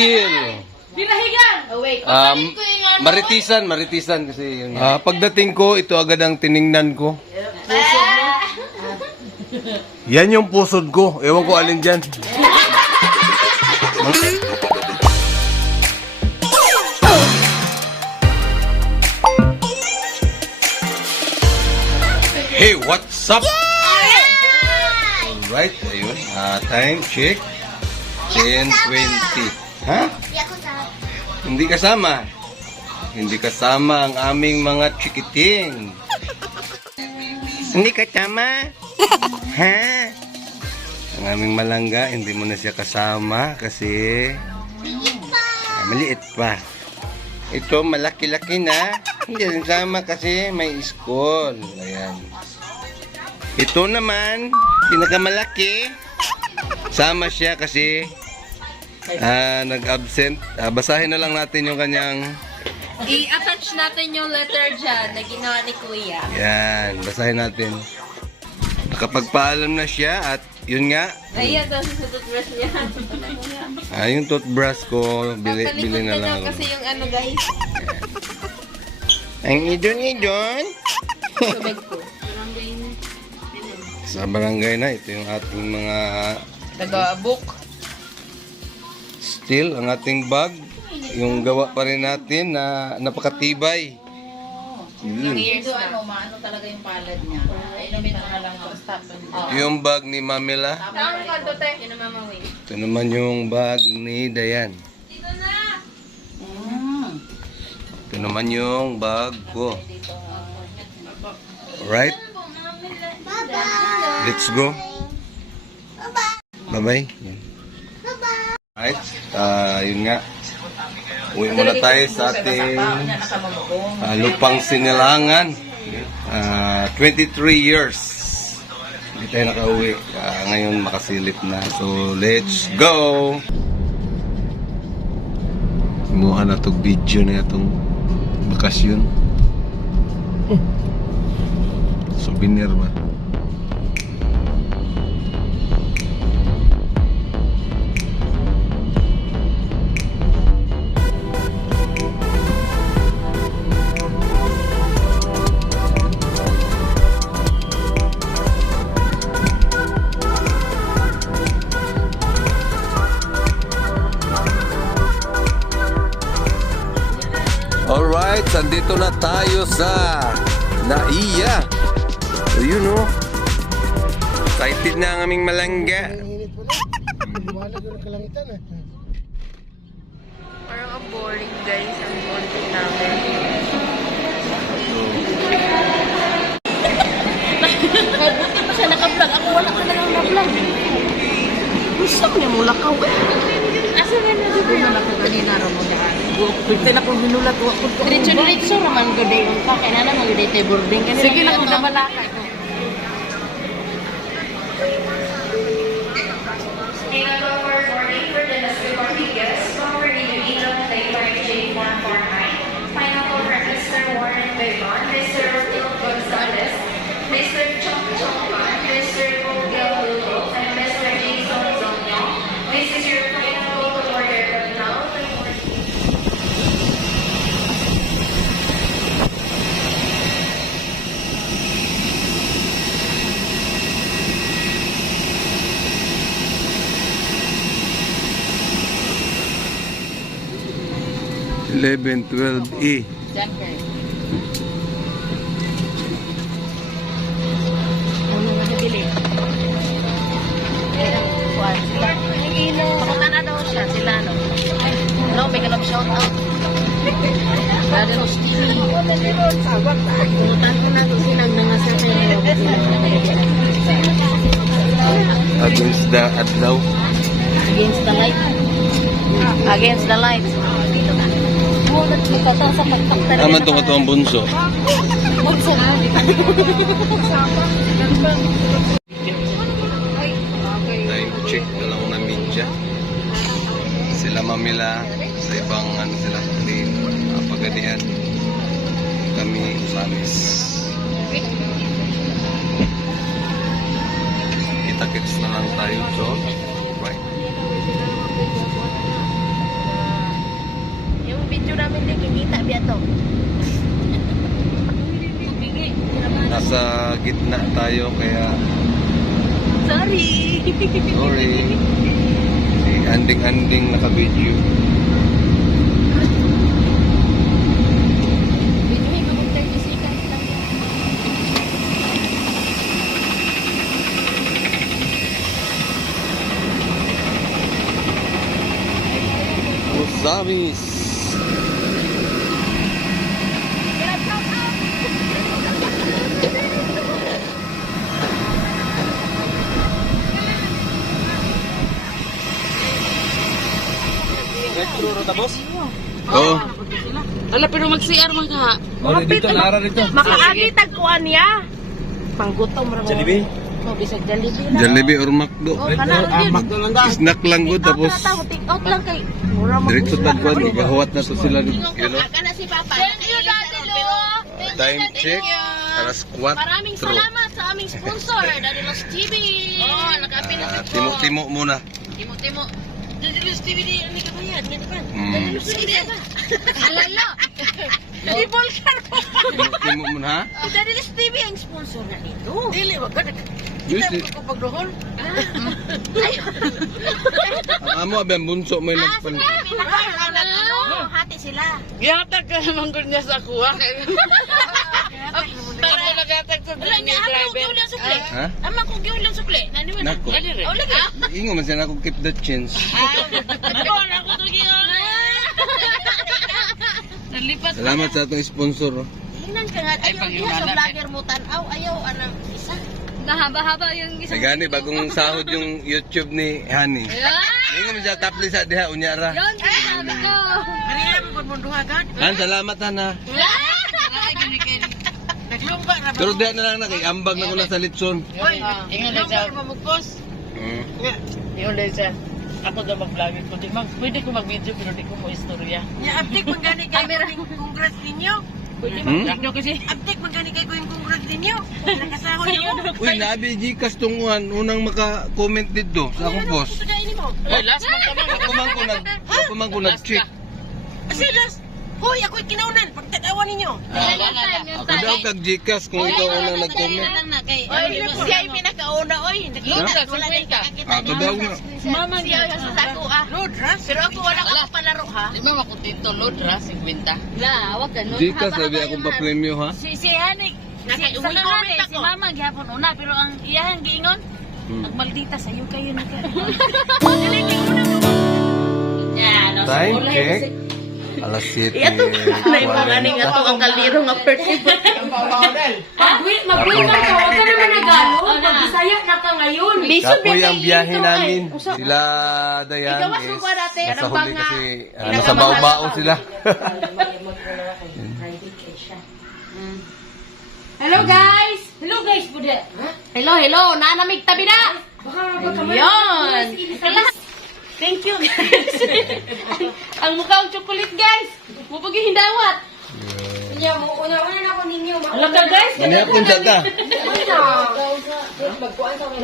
Still. Dinahigan! Away. Maritisan kasi yun. Pagdating ko, ito agad ang tiningnan ko. Yan yung pusod ko. Ewan ko alin dyan. Hey, what's up? Alright, ayun. Time check. 10:20. Ha? Hindi kasama. Hindi kasama ang aming mga chikiting. Hindi kasama? Ha? Ang aming malangga, hindi mo na siya kasama kasi maliit pa. Ito, malaki-laki na. Hindi rin sama kasi may school. Ayan. Ito naman, pinakamalaki. Sama siya kasi nag-absent. Basahin na lang natin yung kanyang... I-attach natin yung letter dyan na ginawa ni Kuya. Yan, basahin natin. Nakapagpaalam na siya at yun nga. Ayan, tapos sa toothbrush niya. Yung toothbrush ko, bili na lang. Kasi yung ano guys. Ang idon. Sabag ko. Sa barangay na, ito yung ating mga... Taga-book. Still, ang ating bag. Yung gawa pa rin natin na napakatibay. Yung years na. Maano talaga yung palad niya. Inumin na lang ang stop. Ito yung bag ni Mamela. Saan ka to, te? Yun ang Mama Wing. Ito naman yung bag ni Dayan. Dito na! Ito naman yung bag ko. Alright? Let's go. Bye-bye. Alright, yun nga. Uwi muna tayo sa ating lupang sinilangan. 23 years. Hindi tayo nakauwi. Ngayon makasilip na. So, let's go! Simuha na itong video na itong bakasyon. Souvenir ba? Alright, sandito na tayo sa Naiya. So yun o. Excited na ang aming malangga. Parang ang boring guys. Ang content namin. Buti pa siya naka-vlog. Ako wala ka lang na-vlog. Gusto mo niya mula ka. Asa nga na dito? Wala na ka kanina rin mo daan. Pwede na kong hinulat. Diretso naman ko day yung pa. Kaya na naman day tayo boarding. Sige na kung nabalaka. Final call for Mr. Warren Bevon, Mr. Rodrigo Gonzalez, Mr. Chong Chong Pan, Mr. Miguel Lugo, and Mr. Jason Zonyo. This is your final call to order but now. Eleven, 12E. Jacker. Ano nga nabili? Pakunta na daw siya, sila no? No, may galap shout out. Dali no, Stevie. Puntan ko na doon silang nangasya Against the adlaw. Against the light. Against the light. Dito na. Naman itong ito ang bunso. Bunso. Time check, dalawang na media. Sila Mamela sa ibang sila pagadian. Kami Usamis. Kita-kits na lang tayo, so right. biya to. Nasa gitna tayo kaya Sorry. sorry. Si Anding-anding naka-video. Musamis. Oo. Ala, pero mag-CR man ka. Oh, dito, nara dito. Makaagi tagkuan niya. Panggutom ra mo. Jollibee? No, bisag Jollibee na. Jollibee or McDo. Oh, kana yun. Makdo lang da. Snack lang good tapos Take out lang kay. Mura mo. diretso tagkuan, igahuwat na to sila dito. You know? Kana si Papa. Thank you, Daddy Lo. Time check. Alas 4. Maraming salamat sa aming sponsor, Daddy Lo's TV. Oh, nag-apin na si Timo-timo muna. Timo. Daddy Lo's TV di ani ka bayad, ni kan. Mm. Daddy Lo's TV ba? Alala. Di Volcan. Timo muna ha? Daddy Lo's TV ang sponsor na dito. Dili wag ka. Yes, Kita ko pagdohol. amo abang bunso mo yung nagpan. Hati sila. Gihatag ka naman ko niya sa kuha. Para nagatag sa Wala niya ako gyud lang sukli. Ha? Ama ko gyud lang sukli. Nani man? Nako. Oh, lagi. Ingo man siya na ako keep the change. Ako na ko to gyud. Nalipat. Salamat sa atong sponsor. Oh. Tingnan ka nga ayaw diha sa vlogger mo tan-aw ayaw anang isa. Nahaba-haba yung isang... Gani bagong sahod yung YouTube ni Honey. Ingo man siya tapli sa diha unyara. Yun, sinasabi ko. Kanina mo pud munduha gad. Han, salamat Hana. Ay, gani kayo. Naglumba ra ba? Pero diha na lang na kay ambag na ko na sa litson. Oy, Ingon lang siya. mamugkos. Mm. Ingon lang siya. Ako daw mag-vlogger ko. Pwede ko mag-video pero di ko mo istorya. Ya update man gani kay congrats ninyo. Pwede Hmm? mag-video kasi. Update man gani kay congrats ninyo. Nakasahod niyo. Uy, nabi Gcash tunguhan unang maka-comment dito sa akong post. Sudayin mo. Last month ka Ako man ko nag-check. Asidas. Hoy, ako'y kinaunan. Pagtatawa ninyo. Ako daw kag Gcash kung ikaw unang nag-comment. Oy, siya ay pinakauna, oy. Lutra, Wala na 50. kakakita. Ako daw nga. Mama Siya ay sa sako, ah. Lodras. Pero ako wala ko palaro, ha? Di ba makuntento Lodras, 50? La, wag ka Gcash sabi akong pa-premyo ha. Si Hanik. Nasa Sa uwi kahani, comment si ako. Mama gihapon una pero ang iyahan giingon Hmm. nagmaldita sa'yo kayo na ka. Time check. Alas 7. Naipanganing ato ang kaliro nga birthday. Magwit man ka, huwag ka naman nagano. Magbisaya na ka ngayon. Kapoy ang biyahe namin. Sila Dayan Ikaw, is suka dati, nasa anong huli banga? kasi nasa bao-bao sila. Hello guys! Hello guys, bude. Hello, nanamig tabi na. Yun. Thank you guys. Ang mukha ang chocolate guys. Mupagi hindawat. Niya mo una na ako ninyo. Hello guys. Manihapon sa ka.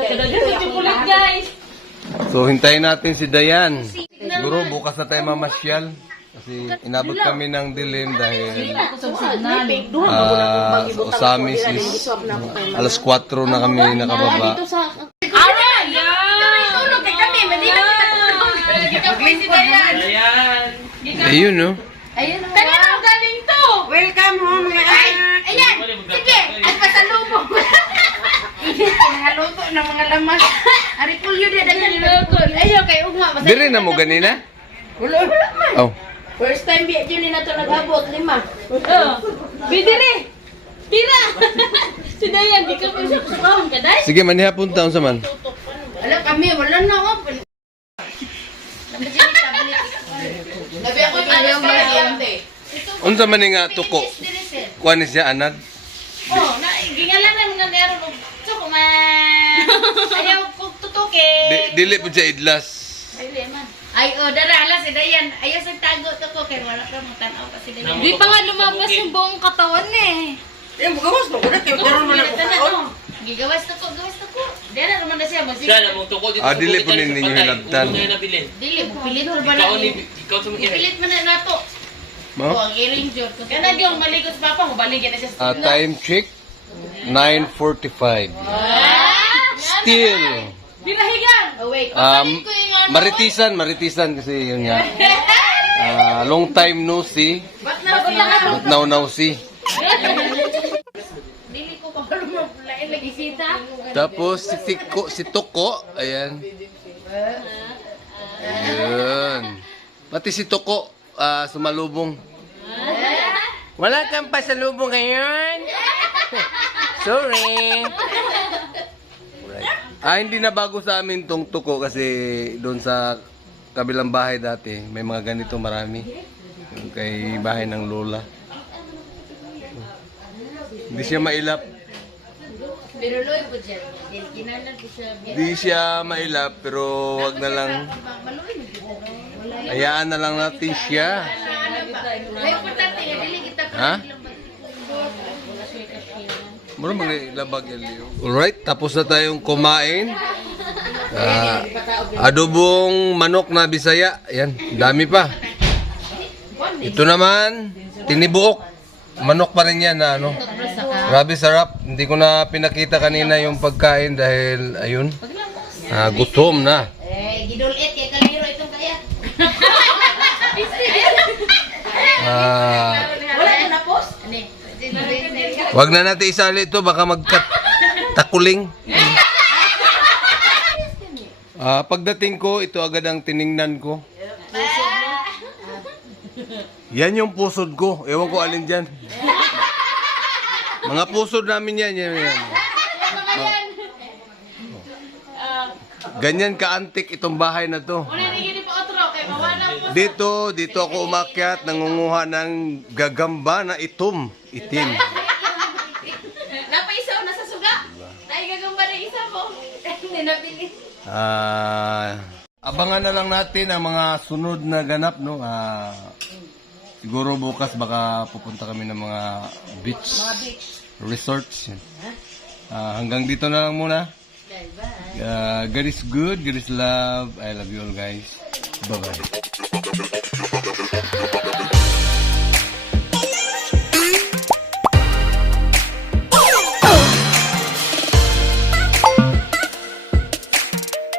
Kadagan sa chocolate guys. So hintayin natin si Dayan. Siguro bukas na tayo mamasyal. Kasi inabot kami ng dilim dahil sa Osamis is alas 4 na kami nakababa. Aray! Tulog kay kami. Madina kita tulog. Si Dayan. Ayun no. Kaya ang galing to. Welcome home. Ayan. Sige. At pasalubong. Pinahaluto ng mga lamas. Ari pulyo dia dengan niluto. Ayo kay ugma. Dire na mo ganina? Wala man. Oh. First time biya dyan na ito nag-abot, 5. Bidiri. Tira. Si Dayan, di ka pa siya kusakahon ka, Day? Sige manihapon taon sa man. Wala kami, wala na open. Labi ako ayaw mag-iante. Unsa man ni nga tuko? Kuan ni siya anad. Oh, gingalan na mga nero. Tsoko man. Ayaw kong tutukin. Dili po siya idlas. Ay, dara, ala si Dayan. Ayaw sa tago to ko, kaya wala ka mong tanaw pa si Dayan. Di pa nga lumabas yung buong katawan eh. Gigawas to ko. Diyan na naman na siya. Siya na mong tukod dito. Dili po ninyo hinabtan. Una na nabilin. Dili, pilit mo ba na? Ikaw sa mga Pilit mo na nato. Ma? ang i-ranger. Kaya na yung malikot sa papa mo, baligyan na siya sa Time check, 9:45. Still. Binahigan! Oh, wait. Maritisan kasi yun nga. Long time no see. Ba't na But now see. Dili ko pa lain lagi sita. Tapos si Toko, ayan. Ayun. Pati si Toko, sumalubong. Wala kang pasalubong ngayon. Sorry. Hindi na bago sa amin tong Toko kasi doon sa kabilang bahay dati, may mga ganito marami. Yung kay bahay ng lola. Hindi siya mailap. Pero loy po dyan. Kinalan ko siya. Hindi siya mailap pero wag na lang. Hayaan na lang natin siya. May importante nga, dili kita pa. Ha? Mura maglabag Elio. Alright, tapos na tayong kumain. Adobong manok na Bisaya. Yan, dami pa. Ito naman, tinibuok. Manok pa rin yan na ano. Grabe sarap. Hindi ko na pinakita kanina yung pagkain dahil ayun. Gutom na. Gidulit kay kaliro itong kaya. Wala ko na post. Ani. Wag na natin isali ito, baka magkatakuling. Pagdating ko, ito agad ang tiningnan ko. Yan yung pusod ko. Ewan ko alin dyan. Mga pusod namin yan. Ganyan ka-antik itong bahay na to. Dito ako umakyat, nangunguha ng gagamba na itim. Napaisaw na sa suga. Ay gagamba na isa mo. Hindi nabili. Abangan na lang natin ang mga sunod na ganap, no? Siguro bukas baka pupunta kami ng mga beach resorts. Hanggang dito na lang muna. God is good, God is love. I love you all guys. Bye-bye.